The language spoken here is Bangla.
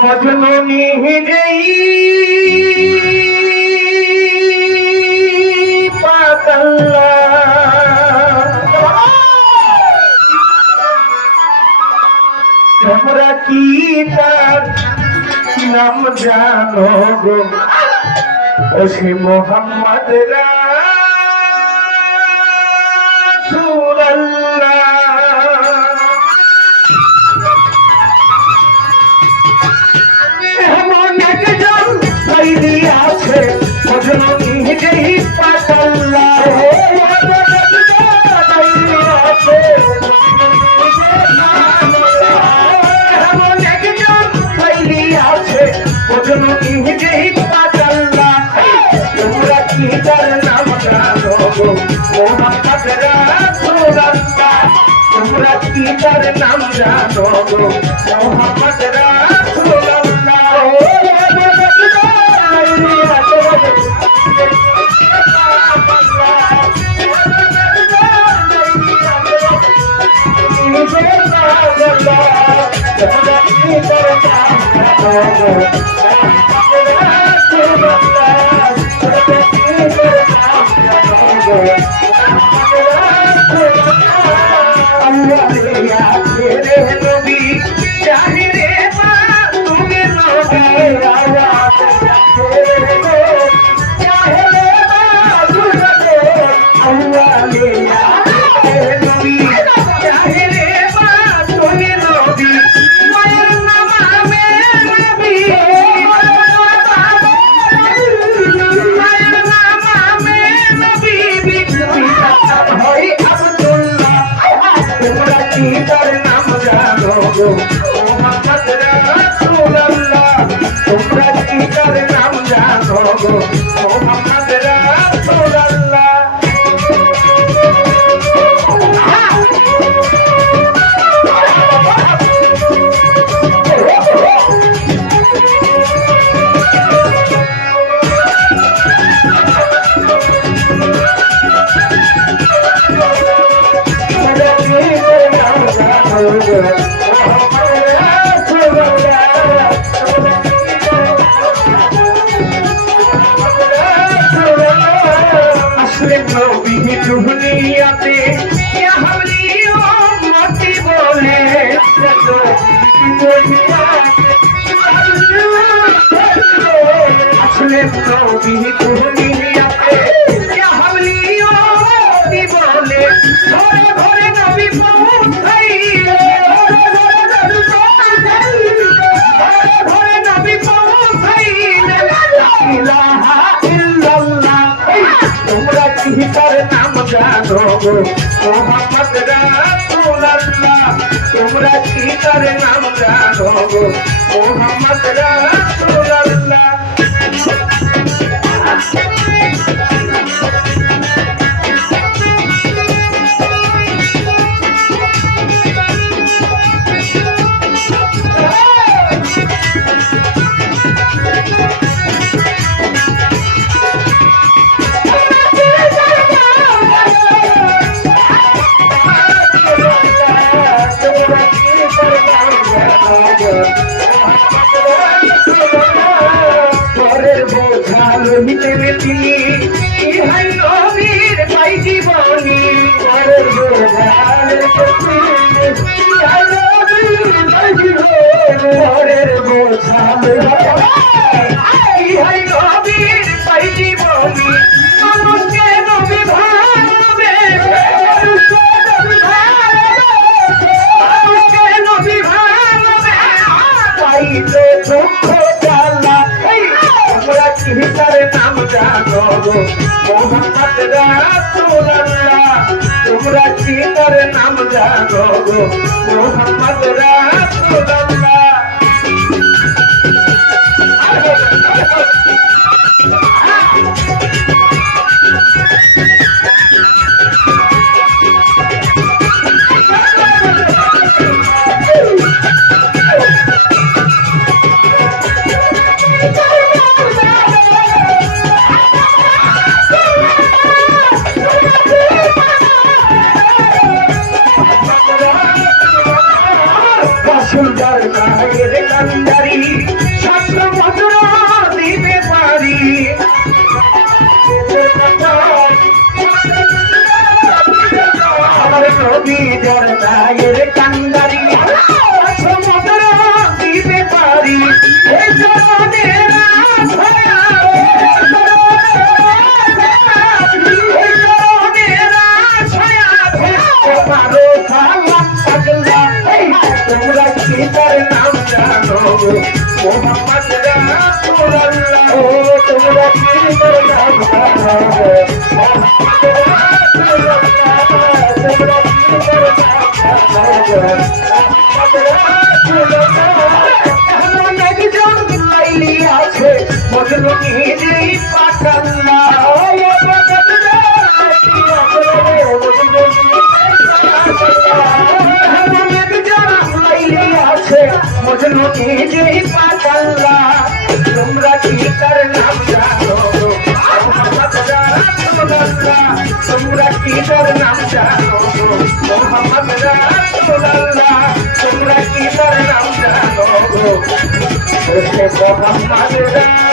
মজনু নিজেই পাতাল্লা তোমরা কি তার নাম জানো গো ও সে মোহাম্মদ রাসূলুল্লাহ এমন একজন তৈরি আছে মজনু নিজেই পাতাল্লা মজনু নিজেই পাতাল্লা তোমরা কি তার নাম জানো গো মোহাম্মদ রাসূলুল্লাহ তোমরা কি তার নাম জানো গো মোহাম্মদ রাসূলুল্লাহ মোহাম্মদ রাসূলুল্লাহ তোমরা কি তার নাম জানো গো মোহাম্মদ রাসূলুল্লাহ दुनियाते हमली मोती बोले असले नबी दुनियाते हमली मोती बोले घरे घरे नबी पहुंचाइले घरे नबी पहुंचाइले ला इलाहा इल्लल्लाह তোমরা কি তার নাম জানো গো মোহাম্মদ রাসূলুল্লাহ তোমরা কি তার নাম জানো গো মোহাম্মদ রাসূলুল্লাহ পরের বোঝা লইতে তিনি ইহাই নবীর পাই জীবনী পরের বোঝা পরের বোঝা ইহাই নবীর পাই জীবনী মানুষকে নবী ভাবে মানুষকে নবী ভাবে পাইলে দুঃখ জ্বালা তোমরা কি তার নাম জানো গো মোহাম্মদ রাসূলুল্লাহ তোমরা কি তার নাম জানো গো মোহাম্মদ রাসূলুল্লাহ মোহাম্মদ